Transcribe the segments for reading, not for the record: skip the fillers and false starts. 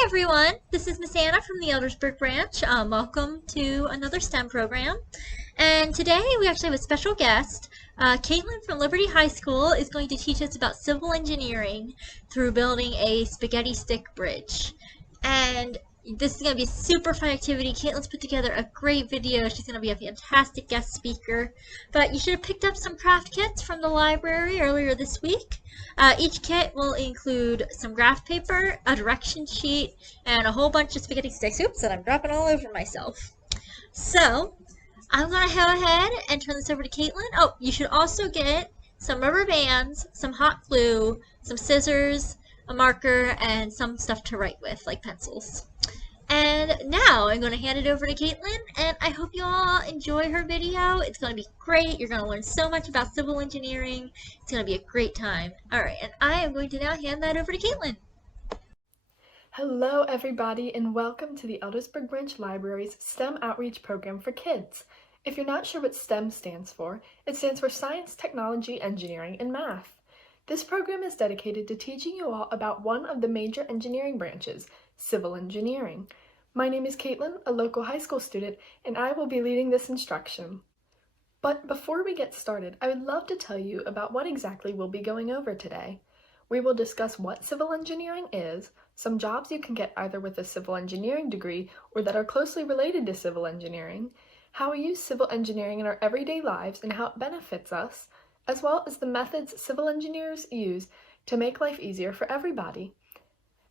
Hi everyone, this is Miss Anna from the Eldersburg branch. Welcome to another STEM program. And today we actually have a special guest. Caitlin from Liberty High School is going to teach us about civil engineering through building a spaghetti stick bridge. And this is going to be a super fun activity. Caitlin's put together a great video. She's going to be a fantastic guest speaker. But you should have picked up some craft kits from the library earlier this week. Each kit will include some graph paper, a direction sheet, and a whole bunch of spaghetti sticks. Oops, and I'm dropping all over myself. So, I'm going to go ahead and turn this over to Caitlin. Oh, you should also get some rubber bands, some hot glue, some scissors, a marker, and some stuff to write with, like pencils. And now I'm going to hand it over to Caitlin, and I hope you all enjoy her video. It's going to be great. You're going to learn so much about civil engineering. It's going to be a great time. All right, and I am going to now hand that over to Caitlin. Hello everybody, and welcome to the Eldersburg Branch Library's STEM Outreach Program for Kids. If you're not sure what STEM stands for, it stands for Science, Technology, Engineering, and Math. This program is dedicated to teaching you all about one of the major engineering branches, civil engineering. My name is Caitlin, a local high school student, and I will be leading this instruction. But before we get started, I would love to tell you about what exactly we'll be going over today. We will discuss what civil engineering is, some jobs you can get either with a civil engineering degree or that are closely related to civil engineering, how we use civil engineering in our everyday lives and how it benefits us, as well as the methods civil engineers use to make life easier for everybody.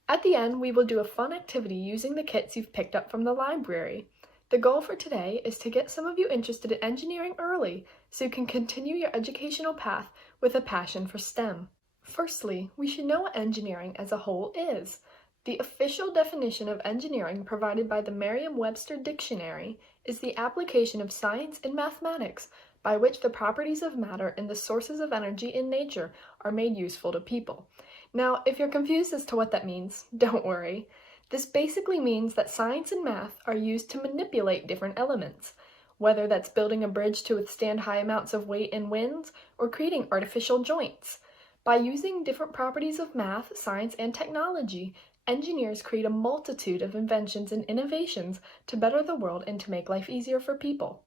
At the end, we will do a fun activity using the kits you've picked up from the library. The goal for today is to get some of you interested in engineering early so you can continue your educational path with a passion for STEM. Firstly, we should know what engineering as a whole is. The official definition of engineering provided by the Merriam-Webster Dictionary is the application of science and mathematics by which the properties of matter and the sources of energy in nature are made useful to people. Now, if you're confused as to what that means, don't worry. This basically means that science and math are used to manipulate different elements, whether that's building a bridge to withstand high amounts of weight and winds or creating artificial joints. By using different properties of math, science, and technology, engineers create a multitude of inventions and innovations to better the world and to make life easier for people.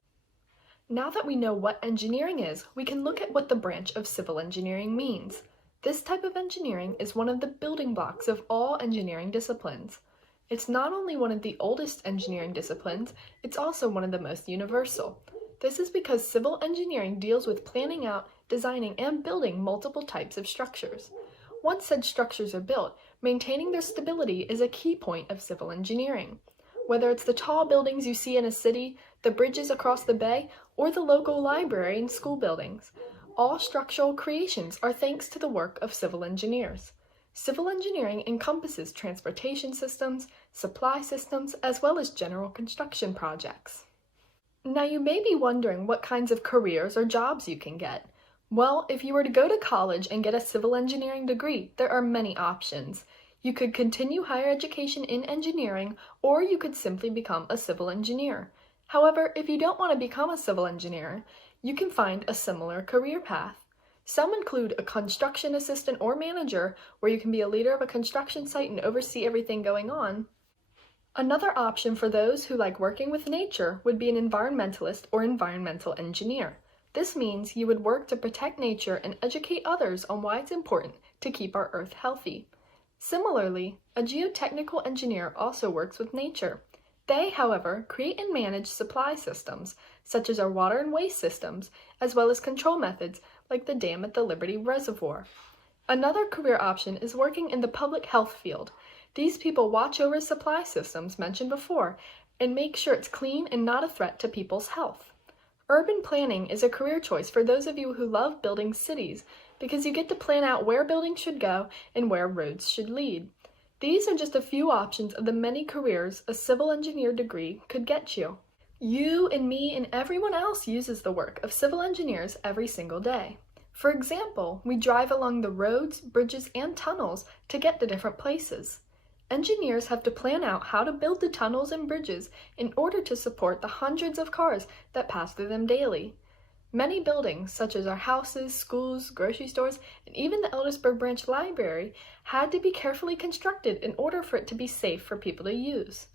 Now that we know what engineering is, we can look at what the branch of civil engineering means. This type of engineering is one of the building blocks of all engineering disciplines. It's not only one of the oldest engineering disciplines, it's also one of the most universal. This is because civil engineering deals with planning out, designing, and building multiple types of structures. Once said structures are built, maintaining their stability is a key point of civil engineering. Whether it's the tall buildings you see in a city, the bridges across the bay, or the local library and school buildings, all structural creations are thanks to the work of civil engineers. Civil engineering encompasses transportation systems, supply systems, as well as general construction projects. Now you may be wondering what kinds of careers or jobs you can get. Well, if you were to go to college and get a civil engineering degree, there are many options. You could continue higher education in engineering, or you could simply become a civil engineer. However, if you don't want to become a civil engineer, you can find a similar career path. Some include a construction assistant or manager, where you can be a leader of a construction site and oversee everything going on. Another option for those who like working with nature would be an environmentalist or environmental engineer. This means you would work to protect nature and educate others on why it's important to keep our Earth healthy. Similarly, a geotechnical engineer also works with nature. They, however, create and manage supply systems, such as our water and waste systems, as well as control methods like the dam at the Liberty Reservoir. Another career option is working in the public health field. These people watch over supply systems mentioned before and make sure it's clean and not a threat to people's health. Urban planning is a career choice for those of you who love building cities because you get to plan out where buildings should go and where roads should lead. These are just a few options of the many careers a civil engineer degree could get you. You and me and everyone else uses the work of civil engineers every single day. For example, we drive along the roads, bridges, and tunnels to get to different places. Engineers have to plan out how to build the tunnels and bridges in order to support the hundreds of cars that pass through them daily. Many buildings, such as our houses, schools, grocery stores, and even the Eldersburg Branch Library, had to be carefully constructed in order for it to be safe for people to use.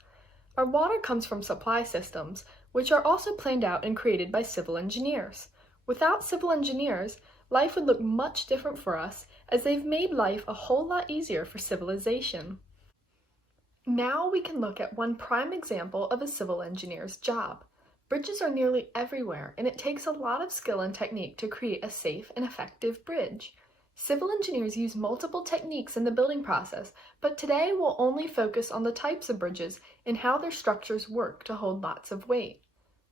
Our water comes from supply systems, which are also planned out and created by civil engineers. Without civil engineers, life would look much different for us, as they've made life a whole lot easier for civilization. Now we can look at one prime example of a civil engineer's job. Bridges are nearly everywhere, and it takes a lot of skill and technique to create a safe and effective bridge. Civil engineers use multiple techniques in the building process, but today we'll only focus on the types of bridges and how their structures work to hold lots of weight.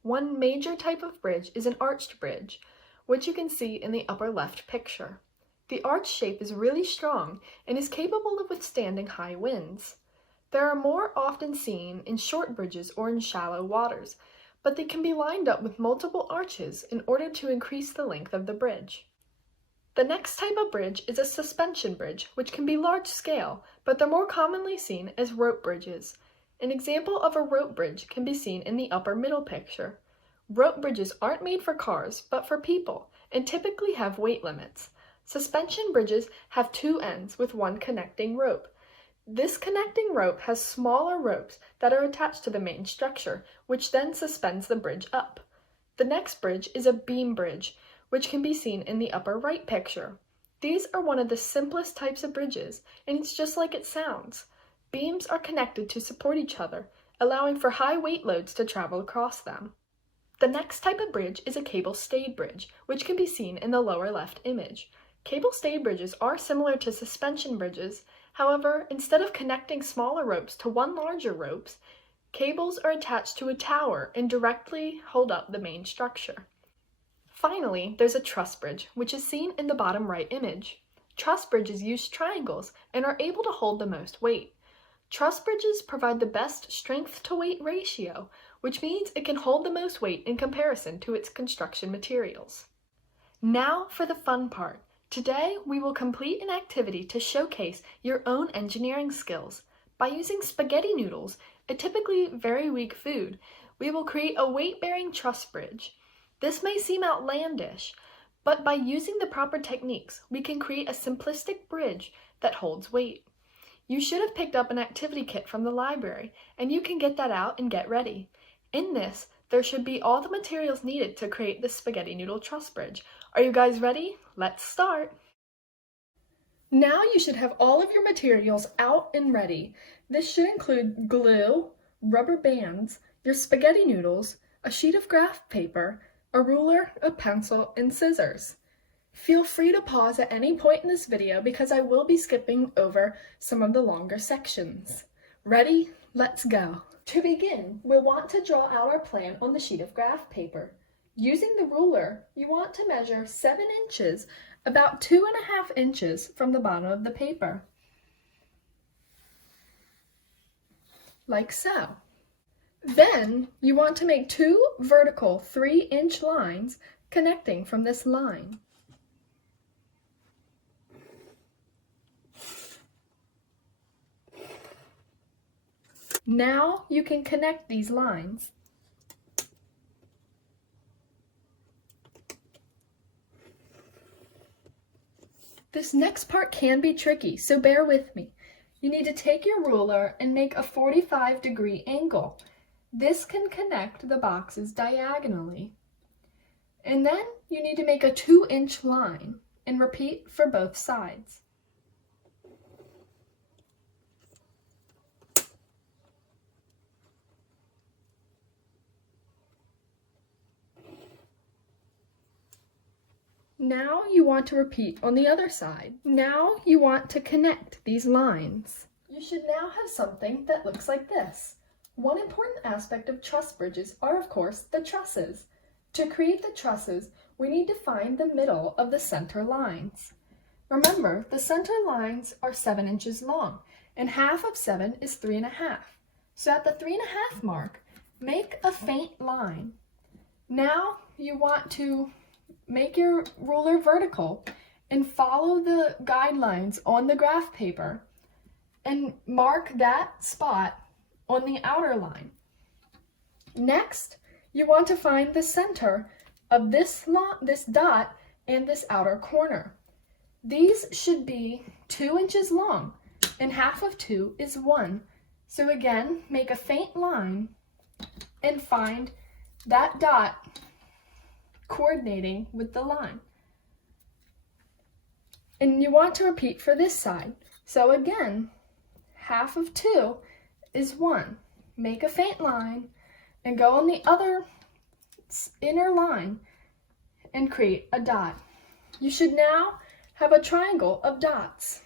One major type of bridge is an arched bridge, which you can see in the upper left picture. The arch shape is really strong and is capable of withstanding high winds. They are more often seen in short bridges or in shallow waters, but they can be lined up with multiple arches in order to increase the length of the bridge. The next type of bridge is a suspension bridge, which can be large scale, but they're more commonly seen as rope bridges. An example of a rope bridge can be seen in the upper middle picture. Rope bridges aren't made for cars, but for people, and typically have weight limits. Suspension bridges have two ends with one connecting rope. This connecting rope has smaller ropes that are attached to the main structure, which then suspends the bridge up. The next bridge is a beam bridge, which can be seen in the upper right picture. These are one of the simplest types of bridges, and it's just like it sounds. Beams are connected to support each other, allowing for high weight loads to travel across them. The next type of bridge is a cable-stayed bridge, which can be seen in the lower left image. Cable-stayed bridges are similar to suspension bridges. However, instead of connecting smaller ropes to one larger rope, cables are attached to a tower and directly hold up the main structure. Finally, there's a truss bridge, which is seen in the bottom right image. Truss bridges use triangles and are able to hold the most weight. Truss bridges provide the best strength-to-weight ratio, which means it can hold the most weight in comparison to its construction materials. Now for the fun part. Today, we will complete an activity to showcase your own engineering skills. By using spaghetti noodles, a typically very weak food, we will create a weight-bearing truss bridge. This may seem outlandish, but by using the proper techniques, we can create a simplistic bridge that holds weight. You should have picked up an activity kit from the library, and you can get that out and get ready. In this, there should be all the materials needed to create the spaghetti noodle truss bridge. Are you guys ready? Let's start! Now you should have all of your materials out and ready. This should include glue, rubber bands, your spaghetti noodles, a sheet of graph paper, a ruler, a pencil, and scissors. Feel free to pause at any point in this video because I will be skipping over some of the longer sections. Ready? Let's go! To begin, we'll want to draw out our plan on the sheet of graph paper. Using the ruler, you want to measure 7 inches, about 2.5 inches from the bottom of the paper. Like so. Then, you want to make 2 vertical 3-inch lines connecting from this line. Now you can connect these lines. This next part can be tricky, so bear with me. You need to take your ruler and make a 45-degree angle. This can connect the boxes diagonally. And then you need to make a 2-inch line and repeat for both sides. Now you want to repeat on the other side. Now you want to connect these lines. You should now have something that looks like this. One important aspect of truss bridges are, of course, the trusses. To create the trusses, we need to find the middle of the center lines. Remember, the center lines are 7 inches long, and half of 7 is 3.5. So at the 3.5 mark, make a faint line. Now you want to make your ruler vertical and follow the guidelines on the graph paper and mark that spot on the outer line. Next, you want to find the center of this dot and this outer corner. These should be 2 inches long, and half of 2 is 1. So again, make a faint line and find that dot coordinating with the line. And you want to repeat for this side. So again, half of 2 is 1. Make a faint line and go on the other inner line and create a dot. You should now have a triangle of dots.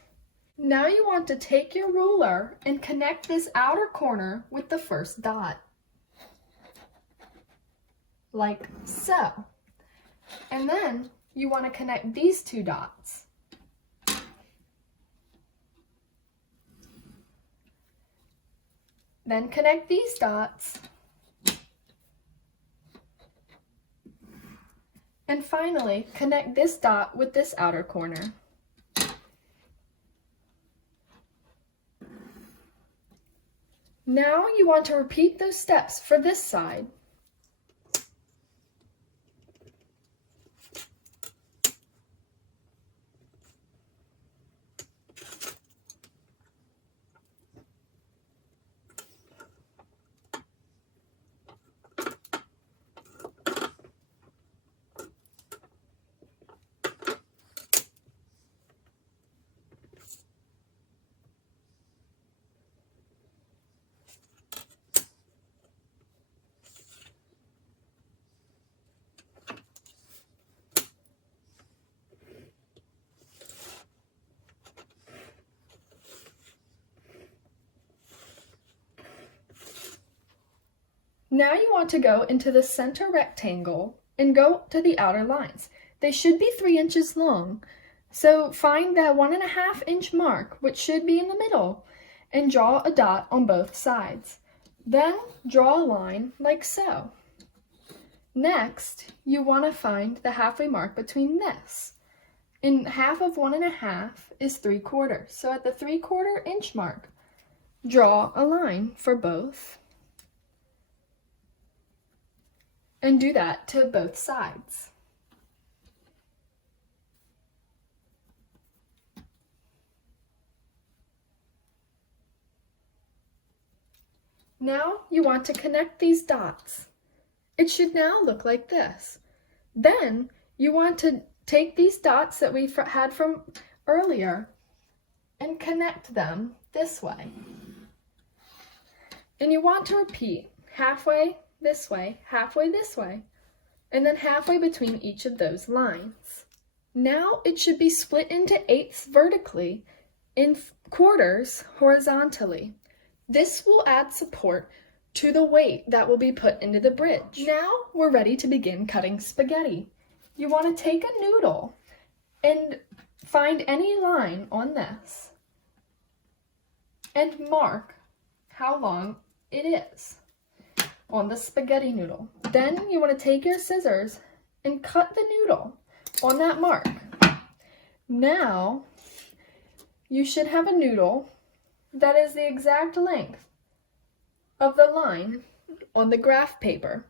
Now you want to take your ruler and connect this outer corner with the first dot, like so. And then you want to connect these 2 dots. Then connect these dots. And finally, connect this dot with this outer corner. Now you want to repeat those steps for this side. Now you want to go into the center rectangle and go to the outer lines. They should be 3 inches long. So find that 1.5 inch mark, which should be in the middle, and draw a dot on both sides. Then draw a line like so. Next, you want to find the halfway mark between this. And half of 1.5 is 3/4. So at the 3/4 inch mark, draw a line for both. And do that to both sides. Now you want to connect these dots. It should now look like this. Then you want to take these dots that we had from earlier and connect them this way. And you want to repeat halfway this way, halfway this way, and then halfway between each of those lines. Now it should be split into eighths vertically and quarters horizontally. This will add support to the weight that will be put into the bridge. Now we're ready to begin cutting spaghetti. You want to take a noodle and find any line on this and mark how long it is on the spaghetti noodle. Then you want to take your scissors and cut the noodle on that mark. Now you should have a noodle that is the exact length of the line on the graph paper.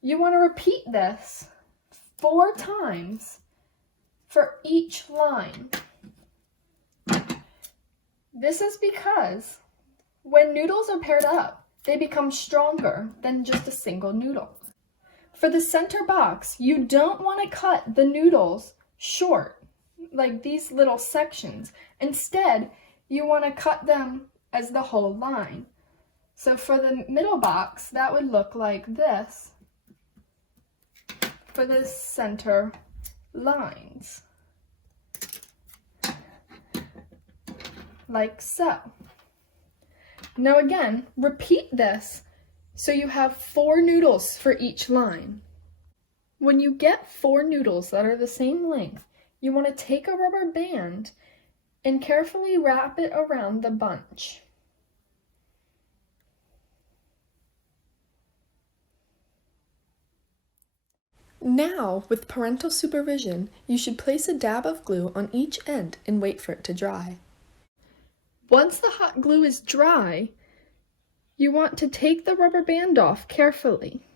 You want to repeat this 4 times for each line. This is because when noodles are paired up, they become stronger than just a single noodle. For the center box, you don't want to cut the noodles short, like these little sections. Instead, you want to cut them as the whole line. So for the middle box, that would look like this for the center lines, like so. Now again, repeat this so you have 4 noodles for each line. When you get 4 noodles that are the same length, you want to take a rubber band and carefully wrap it around the bunch. Now, with parental supervision, you should place a dab of glue on each end and wait for it to dry. Once the hot glue is dry, you want to take the rubber band off carefully.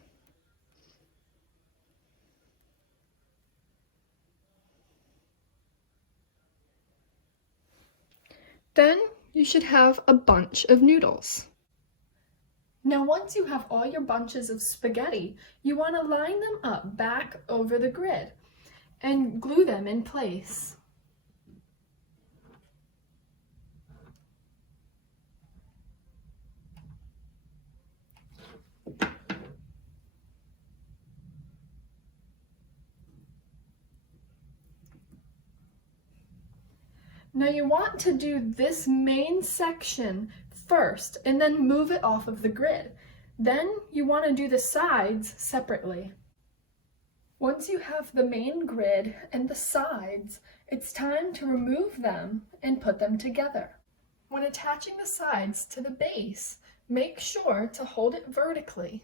Then you should have a bunch of noodles. Now once you have all your bunches of spaghetti, you want to line them up back over the grid and glue them in place. Now you want to do this main section first and then move it off of the grid. Then you want to do the sides separately. Once you have the main grid and the sides, it's time to remove them and put them together. When attaching the sides to the base, make sure to hold it vertically.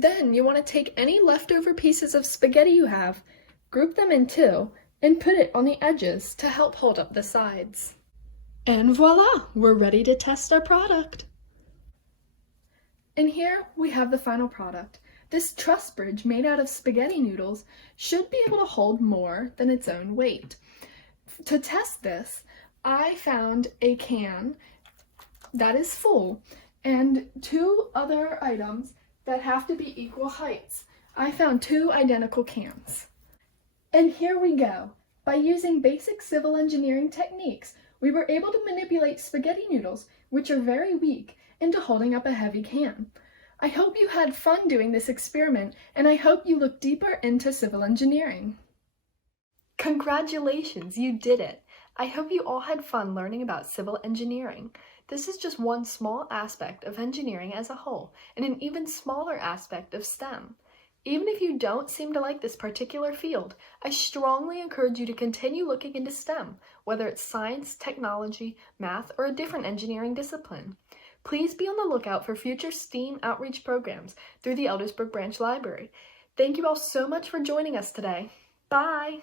Then you want to take any leftover pieces of spaghetti you have, group them in two, and put it on the edges to help hold up the sides. And voila, we're ready to test our product. And here we have the final product. This truss bridge made out of spaghetti noodles should be able to hold more than its own weight. To test this, I found a can that is full and two other items that have to be equal heights. I found two identical cans. And here we go. By using basic civil engineering techniques, we were able to manipulate spaghetti noodles, which are very weak, into holding up a heavy can. I hope you had fun doing this experiment, and I hope you look deeper into civil engineering. Congratulations, you did it! I hope you all had fun learning about civil engineering. This is just one small aspect of engineering as a whole, and an even smaller aspect of STEM. Even if you don't seem to like this particular field, I strongly encourage you to continue looking into STEM, whether it's science, technology, math, or a different engineering discipline. Please be on the lookout for future STEAM outreach programs through the Eldersburg Branch Library. Thank you all so much for joining us today. Bye!